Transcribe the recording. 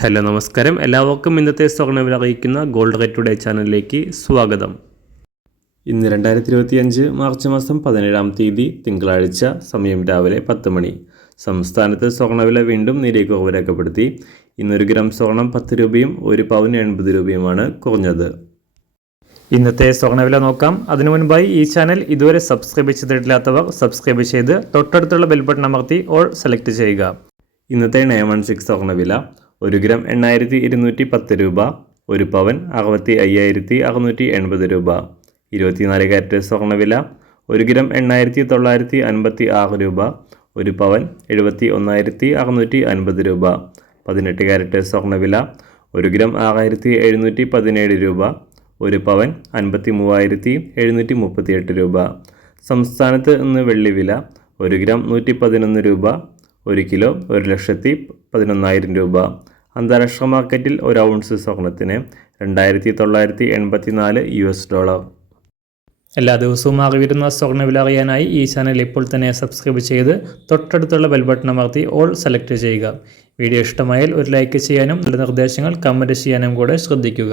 Hello നമസ്കാരം, എല്ലാവർക്കും ഇന്നത്തെ സ്വർണ്ണവില അറിയിക്കുന്ന ഗോൾഡ് റേറ്റ് ടുഡേ ചാനലിലേക്ക് സ്വാഗതം. ഇന്ന് 2025 മാർച്ച് മാസം 17-ാം തീയതി തിങ്കളാഴ്ച, സമയം രാവിലെ 10 മണി. സംസ്ഥാനത്ത് സ്വർണ്ണവില വീണ്ടും നേരിയ കുറവ് രേഖപ്പെടുത്തി. ഇന്ന് 1 ഗ്രാം സ്വർണം 10 രൂപയും 1 പവന് 80 രൂപയുമാണ് കുറഞ്ഞത്. ഇന്നത്തെ സ്വർണ്ണവില നോക്കാം. അതിനു മുൻപായി ഈ ചാനൽ ഇതുവരെ സബ്സ്ക്രൈബ് ചെയ്തിട്ടില്ലാത്തവർ സബ്സ്ക്രൈബ് ചെയ്ത് തൊട്ടടുത്തുള്ള ബെൽ ബട്ടൺ അമർത്തി ഓൾ സെലക്ട് ചെയ്യുക. ഇന്നത്തെ 916 സ്വർണ്ണവില 1 ഗ്രാം 8210 രൂപ, 1 പവൻ 65,680 രൂപ. 24 കാരറ്റ് സ്വർണ്ണവില 1 ഗ്രാം 8956 രൂപ, 1 പവൻ 71,650 രൂപ. 18 കാരറ്റ് സ്വർണ്ണവില 1 ഗ്രാം 6717 രൂപ, 1 പവൻ 53,738 രൂപ. സംസ്ഥാനത്ത് ഇന്ന് വെള്ളിവില 1 ഗ്രാം 111 രൂപ, 1 കിലോ 1,11,000 രൂപ. അന്താരാഷ്ട്ര മാർക്കറ്റിൽ 1 ഔൺസ് സ്വർണത്തിന് $2,984. എല്ലാ ദിവസവും അറിവിരുന്ന സ്വർണ്ണവില അറിയാനായി ഈ ചാനൽ ഇപ്പോൾ തന്നെ സബ്സ്ക്രൈബ് ചെയ്ത് തൊട്ടടുത്തുള്ള ബെൽ ബട്ടൺ അമർത്തി ഓൾ സെലക്ട് ചെയ്യുക. വീഡിയോ ഇഷ്ടമായാൽ ഒരു ലൈക്ക് ചെയ്യാനും നല്ല നിർദ്ദേശങ്ങൾ കമൻറ്റ് ചെയ്യാനും കൂടെ ശ്രദ്ധിക്കുക.